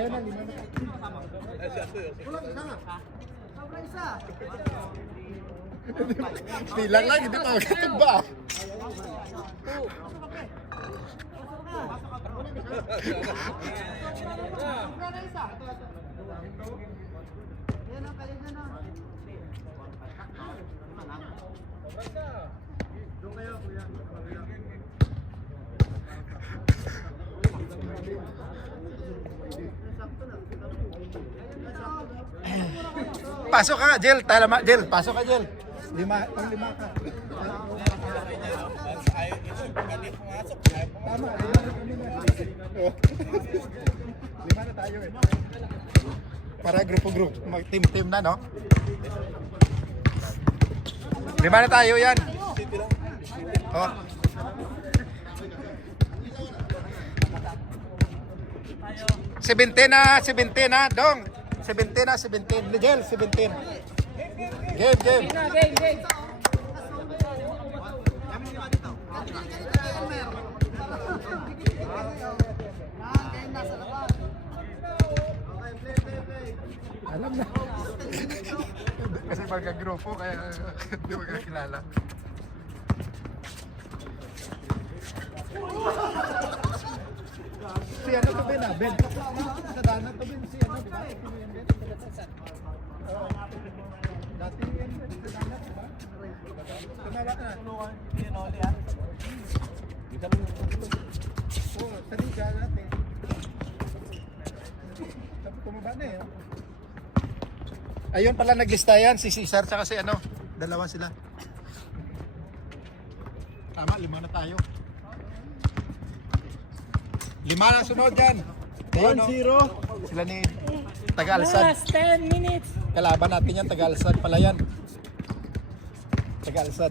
Ayaw na, lima na. Sobrang isa. Bilang lang, hindi pa magkatagba. Sobrang na isa. Yan ang kalit na. Doon kayo, kuya. Pasok ka, Jel. Tama, Jel. Pasok ka, Jel. Lima ka. Tama, lima na tayo eh. Para grupo-grupo, mag-team-team na, no? Lima na tayo yan. Oh. Seventeen na, Dong. 17 na, 17. Miguel, 17. Game. Game. Alam na. Kasi magka-grupo, kaya hindi magkakilala. Si ano to Ben? Ben. Sa danan to Ben, si ano, di ba? Dati yan, sa danan, di ba? Tumaba na. Oo, sa liga natin. Tapos tumaba na eh. Ayun pala naglista yan, si Cesar tsaka si ano, dalawa sila. Tama, 5 na tayo. 5 na sunod yan. 1-0. Sila ni Tagalsad. Last 10 minutes. Kalaban natin yan, Tagalsad pala yan. Tagalsad.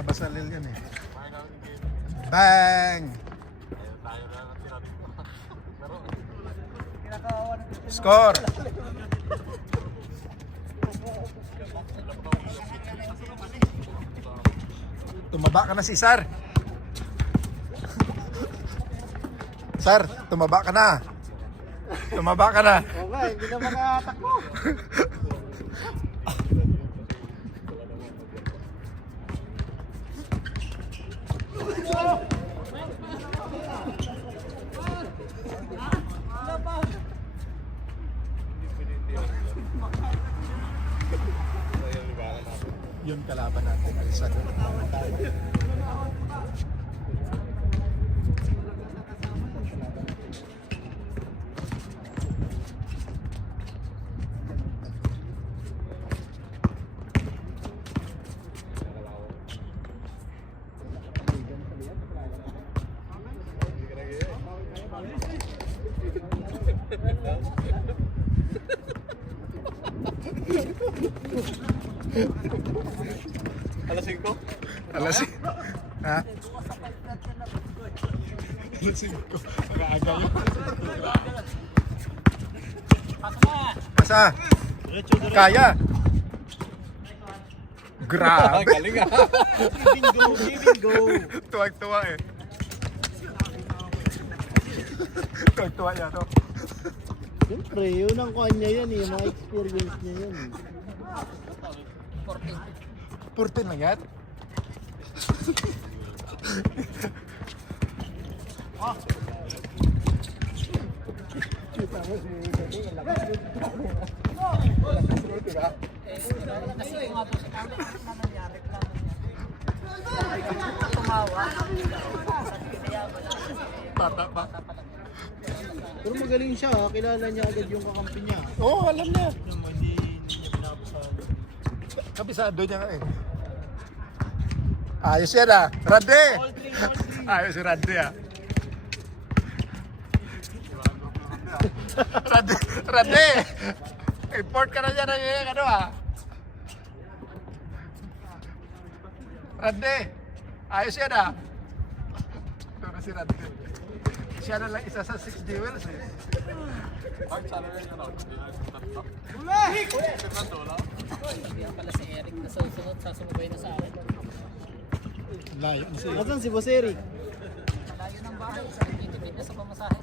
Abasalil yan eh. Bang! Score! Tumaba ka na si Sar. Sar, tumaba ka na. Tumaba ka na. Okay, hindi na makatakbo. Yun kalaban natin. Alisad. Alas 5? Alas 5. Ha? Alas 5. Nakaaga yun. Pasa. Kaya. Grabe. Galing ah. Bingo. Tuwag-tuwa eh. Tuwag-tuwa yan, no? Siyempre, yun ang kanya yan eh. Mga experience niya yun. 14 lang yan? Kasi nga po sa camera na nangyari lang. Tumawa. Bata pa. Pero magaling siya ha. Kilala niya agad yung kakampi niya. Oo, alam na. Hindi niya pinapasahan. Kabisado niya nga eh. Ayos yan ah. Rande! Ayos si Rande ah. Rade! Import ka na dyan ng ano ah. Rade! Ayos yan ah. Ito na si Rade. Siya na lang isa sa 6 jewels eh. Yan pala si Eric na susunod, sasumabay na sa akin. Layo na siya. Asan si Boss Eric? Malayo ng bahay, sa titipid na sa pamasahe.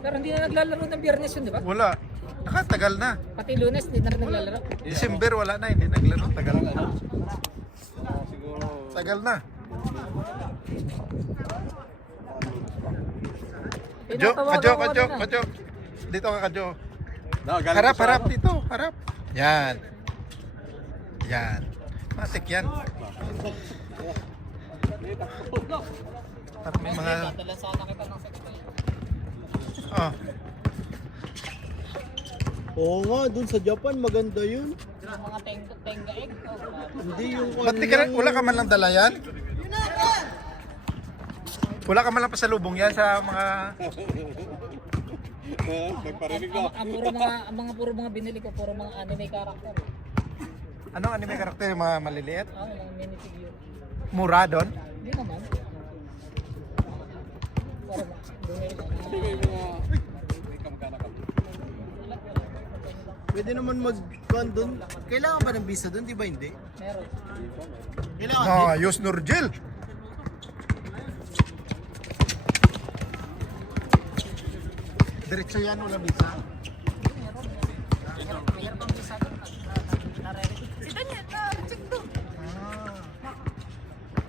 Pero hindi na naglalaro ng Biyernes yun, di ba? Wala. Nakatagal na. Pati Lunes, hindi na rin naglalaro. December wala na, hindi naglaro. Tagal na. Siguro. Tagal na. Kadyo, kadyo, kadyo, kadyo. Dito ka, kadyo. Harap, harap dito, harap. Yan. Yan. Matik yan. Parang may mga... Dadalan sana kita ng sekretary. Oh. Oo nga, dun sa Japan maganda yun. Yung mga tenga egg. Oh, grabe. Hindi yung Ba't di ka, wala ka man lang dala yan? Wala ka man lang pasalubong yan sa mga... Nagparinig ka. Ang puro mga binili ko, puro mga anime character. Anong anime karakter? Yung mga maliliit? Mga mini figure. Mura doon? Hindi naman. Para bumili ko. Hindi may mga... May kamag-anak ka. Pwede naman mag-kuhan dun. Kailangan ba ng visa dun? Di ba hindi? Meron. Kailangan No, use Nurgel. Diretso yan, wala bisa. Meron. Meron pang bisa doon. Nare-ready. Si Daniel, check doon.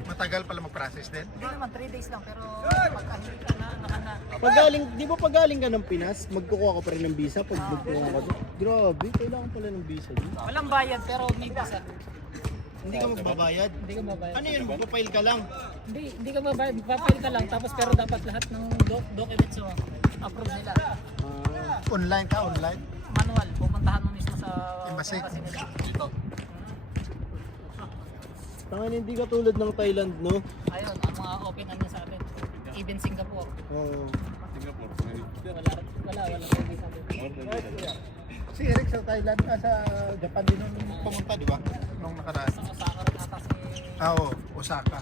Matagal pala mag-process din. Hindi naman, 3 days lang. Pero pagka hindi ka na Pagaling, di ba pagaling ka ng Pinas, magkukuha ka pa rin ng visa pag magkukuha ka doon? Grabe, kailangan pala ng visa doon. walang bayad pero may visa. Hindi ka magbabayad. Hindi ka mabayad. Ano yun, magpapail ka lang? Hindi ka mabayad. Papayad ka lang. Tapos pero dapat lahat ng documents mo approve nila. Online ka, online. Manual. Pupuntahan mo mismo sa Embassy. nila. Tangan hindi ka tulad ng Thailand, no? Ayun, ang mga open ano sa atin. Even Singapore. Oo. Singapore. Wala may visa doon. Si Eric sa Thailand, sa Japan din nung pumunta, di ba? Nung nakaraan. Sa Osaka rin ata si... Ah, oo, Osaka.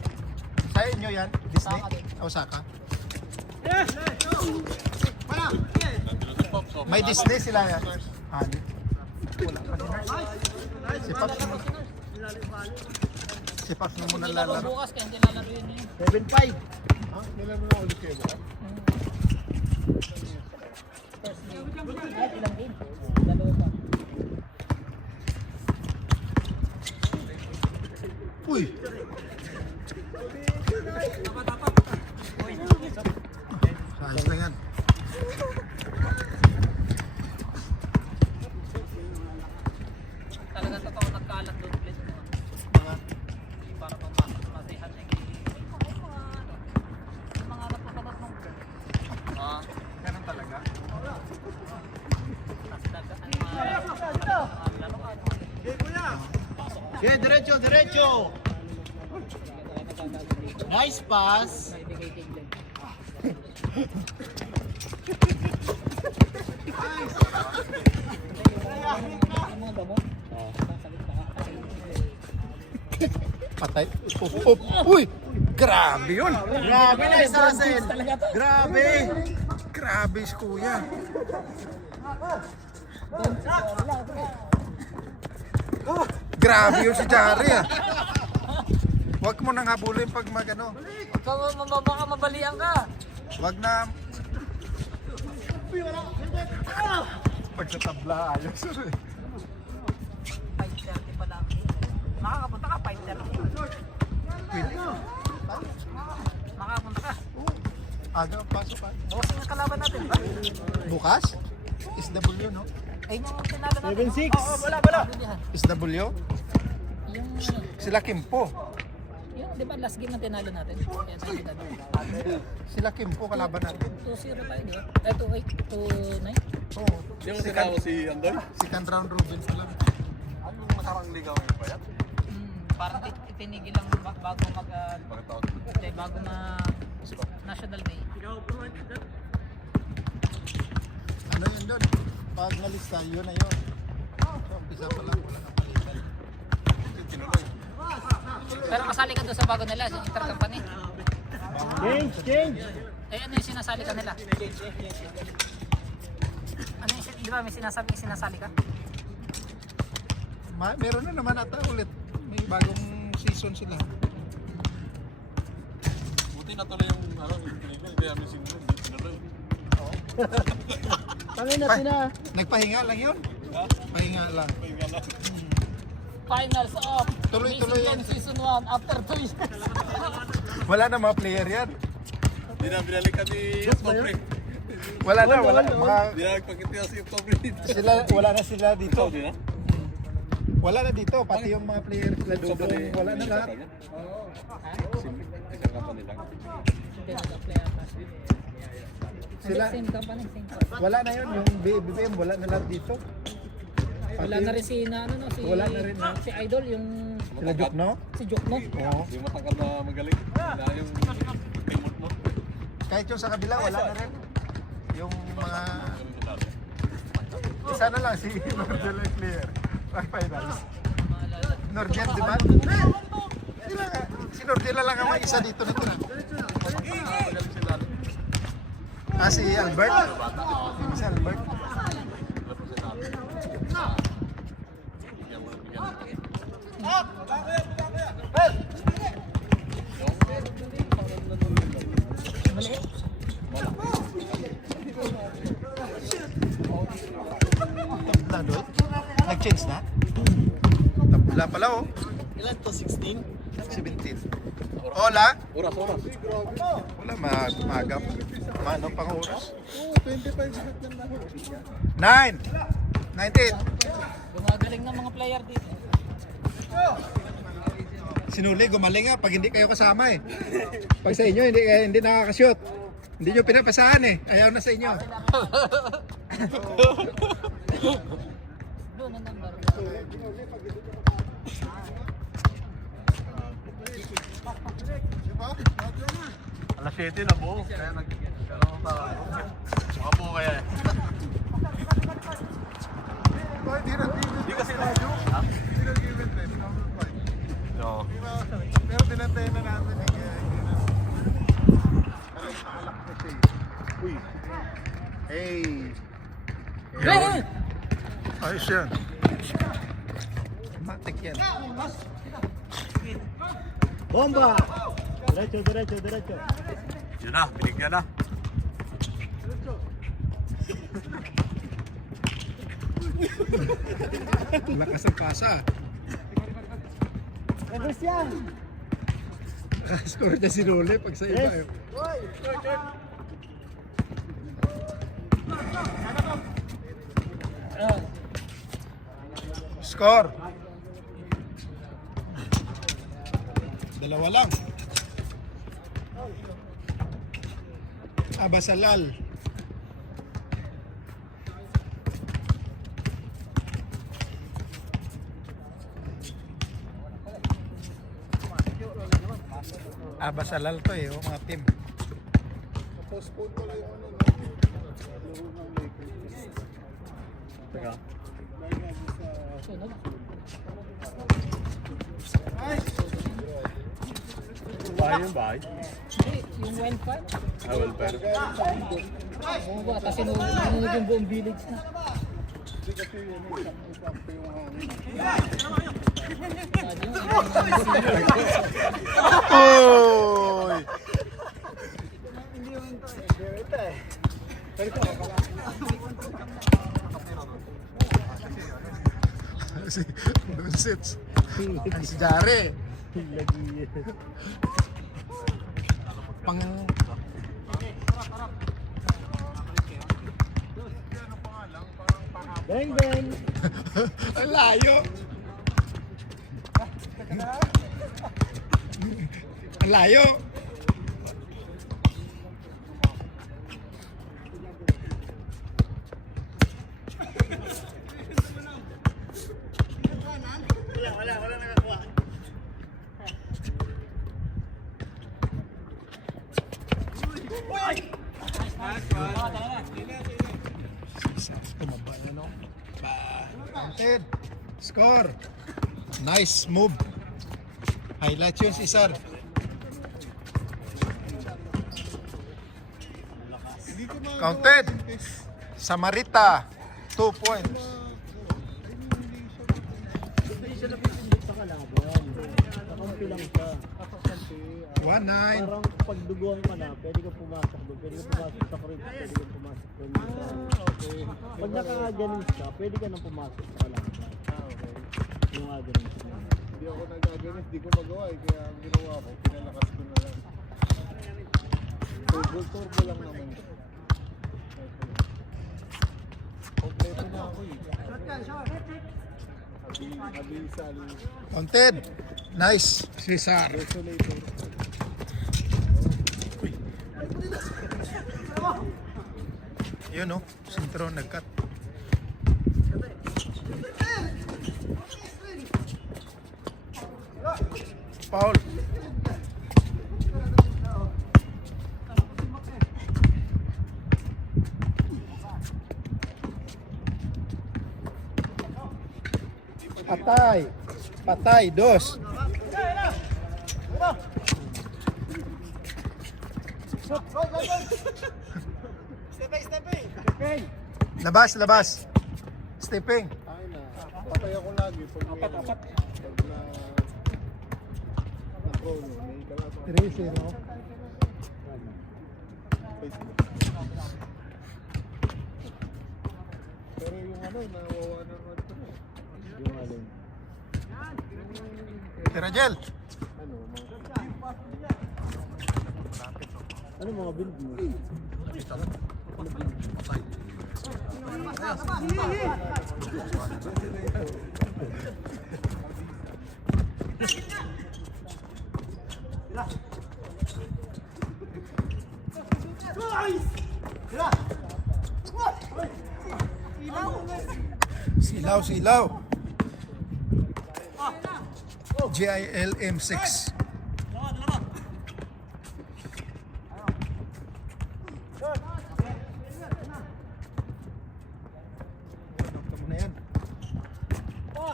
Sa inyo yan? Disney? Osaka din. Osaka. May Disney sila yan. Ah, wala pa din. Si Pops naman. Si Pops naman muna Hindi laro lalaro. bukas kaya hindi lalaro yun eh. 7-5. Ha? Nilan mo na ulit kayo ba? First game. Kahit ilang game? Dalawa pa. Uy! Ayos na yan. Talaga totoo nagkalat doon ulit. Para pumasok sa masihan eh. Mga napapagod mo. Ganun talaga. Tapos dagat ang mga laruan. Okay, diretso, diretso! Nice pass! Naibigay tiglan. Yung mga damo. Sasalit baka kasi. Patay. Uy! Grabe yun! Grabe na isa Russell! Grabe! Grabe si kuya. Grabe yun si Jari ah. Huwag mo nang habulin pag magano. Baka mabalian ka. Huwag na. Pag sa tabla ayos. 5:30 pa lang. Makakapunta ka 5:30. Pwede. Makakapunta ka. Aga, pasok pa. Bukas yung kalaban natin, ba? Bukas? SW, no? Ay, yung tinalo natin. 7-6. Oo, wala. SW? Yung, Sila Kimpo. di ba last game na tinalo natin? Yan sa edad. Sila Kimpo kalaban natin. 2-0 tayo, di ba? Eh, 2-8, 2-9. Oo. Hindi mo sinama si Andoy? Second round Ruben pa lang. Anong nakarang ligaw ngayon ba yan? Parang itinigil lang bago mag bago na National Day. Ano yun doon? Pag nalista, yun na yun. So, umpisa pa lang, wala kang palitan. Pero kasali ka doon sa bago nila, sa intercompany. Change! Eh ano yung sinasali ka nila? Ano yung, di ba may sinasali ka? Meron na naman ata ulit. May bagong season sila. Buti na tuloy yung hindi namin sinunod. Tinuloy. Tangin na sina. Nagpahinga lang yun? Pahinga lang. Finals of Tuloy-tuloy Racing yan. Game Season 1 after 2 years. Wala na mga player yan. Hindi na binalikan ni October. Wala na, wala. Hindi na nagpakita si October. Wala na sila dito. Hindi na? Wala na dito, pati yung mga player sila Dudong, wala na lahat. Isang company lang. Hindi nag-apply ata. Sila, Same company, same company. wala na yun, yung BBM, wala na lahat dito. Wala na rin si ano no, si Wala na rin, no? si Idol yung Sila Jok, no? si Jokno. Oo. Yung matangkad na magaling. Na yung remote mo. Kahit yung sa kabila, wala na rin. Yung mga... Isa na lang si Nordel ay player. Finals. Nordel, di ba? Si Nordel lang ang may isa dito na tira. Ah, si Albert? Yung si Albert. Tapla, nag-change na? Tapla pala, oh. Ilan to? 16? 17. Hola? Oras. Wala, magam. Mano pang oras? Oo, 25 minutes lang na. 9! 19! Gumagaling ng mga player dito. Sinuli, gumaling nga pag hindi kayo kasama eh. Pag sa inyo, hindi nakakashoot. Hindi nyo pinapasahan eh. Ayaw na sa inyo. Doon ang number. Alas 7 na buo. Kaya nagkaroon tayo. Saka po kaya eh. Hindi kasi radyo. Oo. Pero pinantayin na natin eh. Uy. Hey. Hey! Ayos yan. Matik yan. Bomba! Diretso. Yun na, binigyan na. Lakas ang pasa. Reverse yan! Score niya sinuli pag sa iba. Yes. Score. Dalawa lang. Abasalal. Abasalal to eh, oh, mga team. Teka. Sunog. Bahay yung bahay. Hindi, yung wildfire. Welfare. Oo ba, tapos sinunog yung buong village na. Oy! Si Dunsits. Si Jare. Pang Bang! ang layo. Ang layo. Wala nakakuha. Tumaba na, no? Counted. Score. Nice move. Highlights yun si Sar. Counted. Samarita. 2 points. Hindi siya napipindot sa kalaban. Nakampi lang siya. 1-9. Parang pagduguan ka na, pwede ka pumasok doon. Pwede ka pumasok sa crib. Pwede ka pumasok doon. Okay. Pag nakaganin ka, pwede ka nang pumasok sa kalaban. Okay. Yung nga ganun siya. Hindi ako nagagalit, di ko magawa eh. Kaya ang ginawa ko, pinalakas ko na lang. Turbo lang naman. Kompleto na ako eh. Abisal. Counted. Nice. Si Sar. Resolator. Yun, no? Sintro nag-cut. Foul. Patay. Patay. Dos. Labas, labas. Stepping. Ay na. Patay ako lagi pag may pag na chrono, may kalaban. 3-0. Facebook. Pero yung ano, nawawa na naman ito. Yung alin. Tirajel. Ano, mga Ano mga build mo? Silaw, silaw. GILM6. Na yan.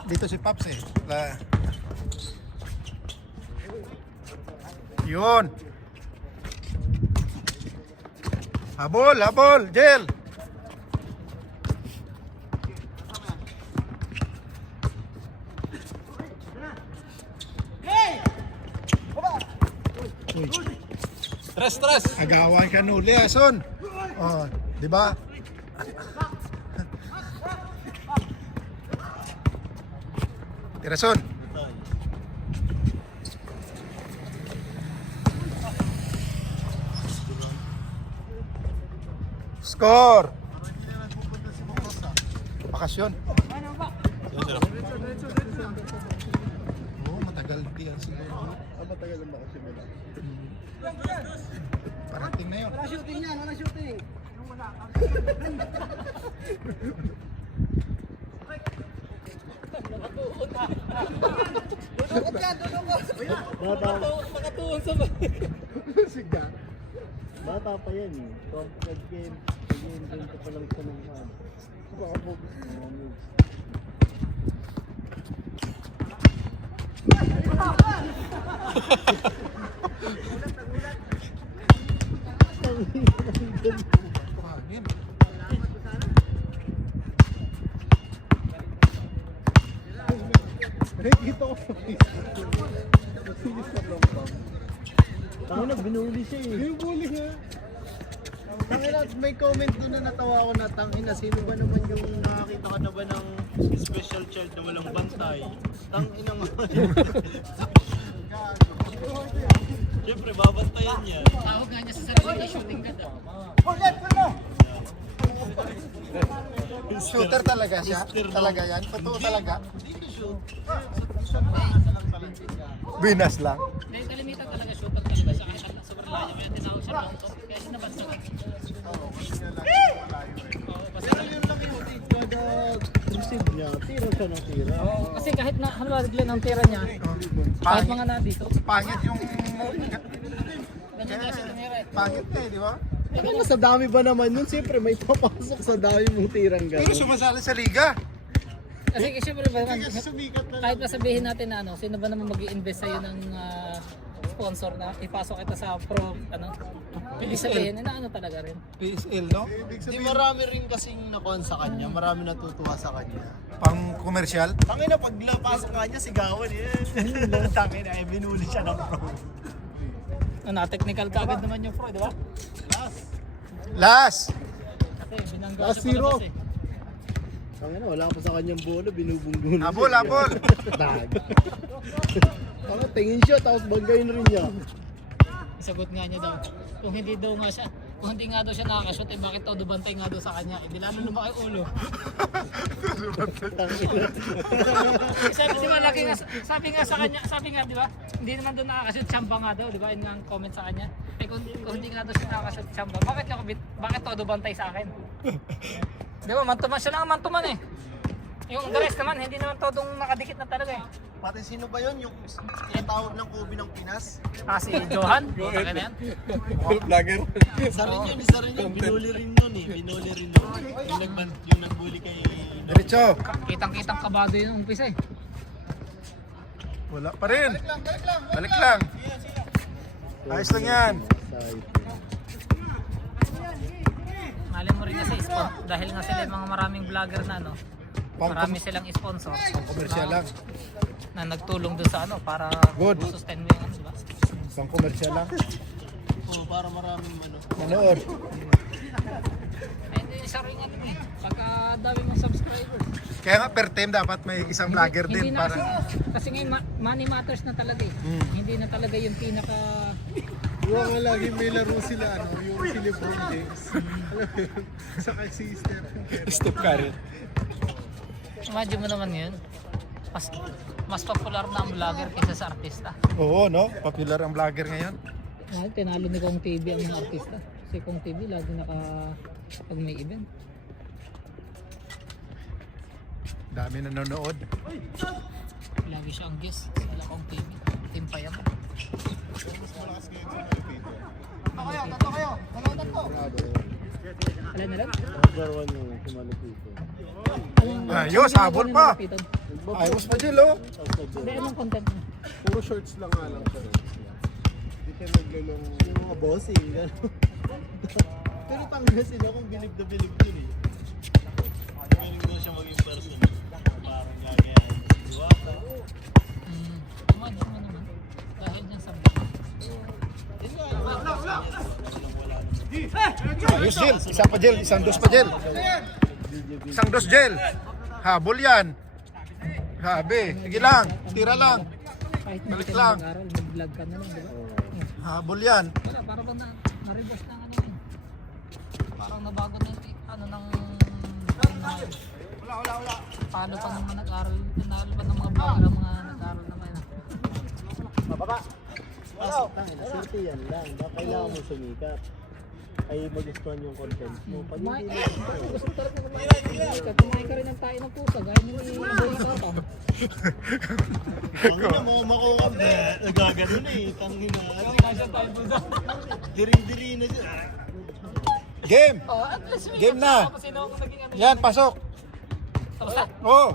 Dito si Paps eh. Yun. Habol, habol, Jel. Uy. Stress! Agawan ka nuli, Son. Oh, di ba? Tirason. Score. Bakasyon. Oh, matagal din siguro. Matagal lang ba kasi nila? Parating na yun. Wala shooting yan, wala shooting. Makatuon sa Siga. Bata pa yan eh. Nag-game ka pa lang sa ng fan. Baka po. Hangin. Nakikita ko sa Facebook. Nasilis sa lockdown. Tangina, binuli siya eh. Yung bully nga. Tangina, may comment doon na natawa ako na tangina, sino ba naman yung nakakita ka na ba ng special child na walang bantay? Tangina nga. Siyempre, babantayan niya. Tawag nga niya sa sarili niya, shooting ka daw. Shooter talaga siya. Talaga yan. Totoo talaga. Binas lang. Hindi, kalimitan talaga shooter talaga siya. Kahit ang sobrang layo, kaya tinawag siya long top. Kaya sinabasa ka. Pero yun lang yung kada receive niya, tira siya ng tira. Kasi kahit na, halimbawa, bigla ng pera niya, kahit Pangit, mga na dito, pangit yung... ganyan niya siya tumira eh. Pangit na eh, di ba? Ano sa dami ba naman nun? Siyempre may papasok sa dami mong tirang Pero gano'n. sumasali sa liga. Kasi syempre ba naman, Kasi sumikat na kahit pa sabihin natin na ano, sino ba naman mag-i-invest sa'yo ng sponsor na ipasok kita sa pro, ano? Ibig sabihin, na ano talaga rin. PSL, no? Di marami rin kasing nakuhan sa kanya, marami natutuwa sa kanya. Pang commercial. Tangin na pag pasok nga niya, sigawan eh. Tangin na, binuli siya ng pro. Technical ka agad naman yung pro, di ba? Last. Kasi binangga Last siya zero. palabas eh. Tangin na, wala pa sa kanyang bola, binubunggo na. Habol, habol. Dag. Parang tingin siya, tapos banggayin rin niya. Sagot nga niya daw, kung hindi nga daw siya nakakashoot, eh bakit todo bantay nga daw sa kanya? Eh di lalo lumaki yung ulo. sabi nga sa kanya, sabi nga di ba, hindi naman daw nakakashoot, tsamba nga daw, di ba? Yun nga ang comment sa kanya. Eh kung hindi nga daw siya nakakashoot, tsamba, bakit todo bantay sa akin? Di ba, mantuman siya lang ang mantuman eh. Yung rest naman, hindi naman todong nakadikit na talaga eh. Pati sino ba yun? Yung tinatawag ng Kobe ng Pinas? Si Johan, butaka na yan. Vlogger. Isa rin yun. Binuli rin yun eh. Binuli rin yun. Yung nagbuli kay... Diretso. Kitang-kitang kabado yung umpisa eh. Wala pa rin. Balik lang. Ayos lang yan. Malay mo rin kasi dahil nga sila yung mga maraming vlogger na ano, marami silang sponsor. Commercial lang. Na nagtulong dun sa ano para Good. sustain mo yung ano, diba? Pang commercial lang. Oo, para maraming ano. Manood. Ay hindi siya rin ano eh, pagka dami mong subscribers. Kaya nga per time dapat may isang vlogger Hindi din na para. kasi ngayon money matters na talaga eh. Hindi na talaga yung pinaka Yung nga lagi may laro sila, ano, yung si LeBron James. Saka si Step Curry. imagine mo naman yun. Mas popular na ang vlogger kaysa sa artista. Oo, no? Popular ang vlogger ngayon. Tinalo ni Kong TV ang mga artista. Si Kong TV lagi pag may event. Dami nanonood. Lagi siya ang guest sa Kong TV. Team Payam. Alam na lang? Garawan yung kumalapito. Ayos, habol pa. Ayos pa Jill, oh. Hindi, anong content mo? Puro shorts lang nga lang siya. Hindi siya naglalong yung mga bossing. Gano'n. Pero tangga sila kung bilib na bilib yun eh. Galing daw siya maging person. Parang gagaya. Diwata. Naman. Dahil dyan sa vlog. Ayos Jill. Isa pa Jill. Isang dos pa Jill. Isang dos Jill. Habol yan. Sabi. Sige lang. Tira lang. Kahit Balik hindi ka lang. na mag-aral, mag-vlog ka na lang, di ba? Habol yan. Para bang na-reverse na ano yun. Parang nabago na yung ano ng... Wala. Paano pa naman nag-aral? Paano pa ng mga vlogger ang mga nag-aral naman? Swerte yan lang. Kailangan mo sumikat. Ay magustuhan yung content mo. Pag hindi Gusto talaga na kumain ka rin ng tayo ng pusa. Gaya ni Boy Katang. Tangina mo, makuha ba? Nagagano na eh. Tangina. Nasa tayo pusa. Diring-diri na siya. Game. Oh, at least may Game na. Sino ako naging ano. Yan, pasok. Tapos na. Oh.